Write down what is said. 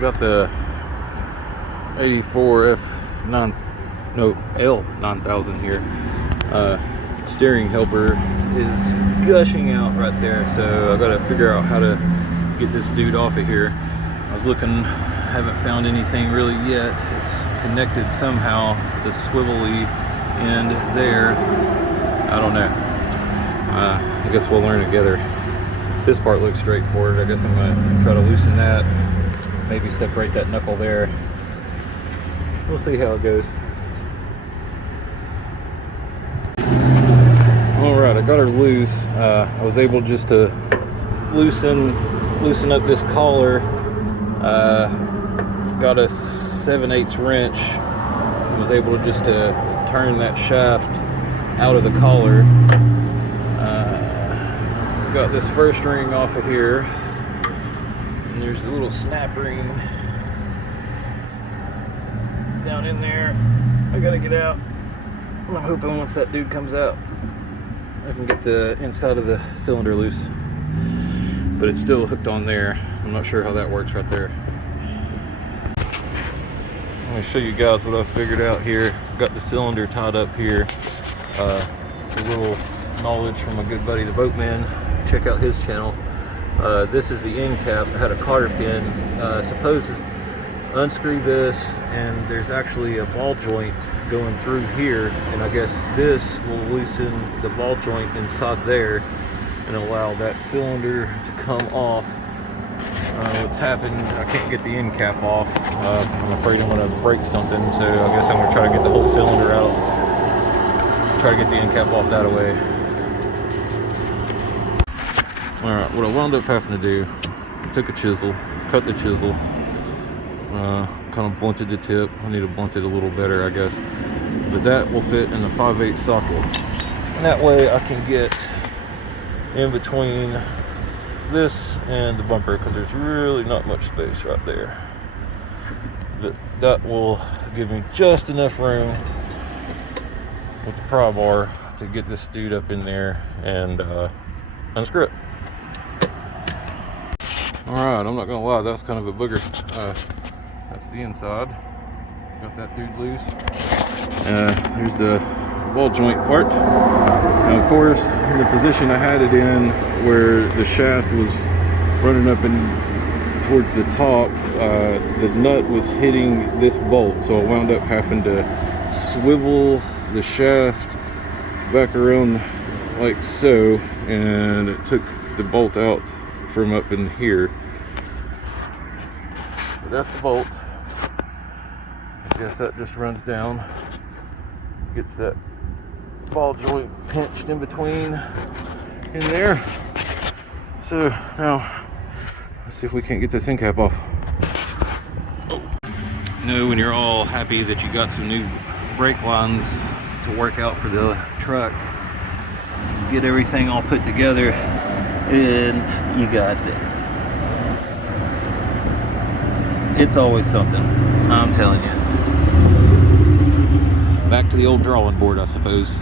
got the 84 L9000 here. Steering helper is gushing out right there, so I gotta figure out how to get this dude off of here. I was looking, haven't found anything really yet. It's connected somehow, the swivelly end there. I don't know. I guess we'll learn together. This part looks straightforward. I guess I'm gonna try to loosen that, maybe separate that knuckle there. We'll see how it goes. All right, I got her loose. I was able just to loosen up this collar. Got a 7/8 wrench. I was able to just turn that shaft out of the collar. Got this first ring off of here, and there's a little snap ring down in there. I gotta get out. I'm hoping once that dude comes out, I can get the inside of the cylinder loose, but it's still hooked on there. I'm not sure how that works right there. I'm gonna show you guys what I've figured out here. I've got the cylinder tied up here. A little knowledge from a good buddy, the Boatman. Check out his channel. This is the end cap. I had a cotter pin. Suppose unscrew this, and there's actually a ball joint going through here, and I guess this will loosen the ball joint inside there and allow that cylinder to come off. What's happened, I can't get the end cap off. I'm afraid I'm going to break something, so I guess I'm going to try to get the whole cylinder out, try to get the end cap off that way. Alright, what I wound up having to do, I took a chisel, cut the chisel, kind of blunted the tip. I need to blunt it a little better, I guess. But that will fit in the 5/8 socket. And that way I can get in between this and the bumper, because there's really not much space right there. But that will give me just enough room with the pry bar to get this dude up in there and unscrew it. Alright, I'm not gonna lie, that's kind of a booger. That's the inside. Got that dude loose. Here's the ball joint part. Now, of course, in the position I had it in, where the shaft was running up and towards the top, the nut was hitting this bolt, so I wound up having to swivel the shaft back around like so, and it took the bolt out from up in here. But that's the bolt. I guess that just runs down, gets that ball joint pinched in between in there. So now let's see if we can't get this end cap off. Oh. You know, when you're all happy that you got some new brake lines to work out for the truck, you get everything all put together, and you got this. It's always something, I'm telling you. Back to the old drawing board, I suppose.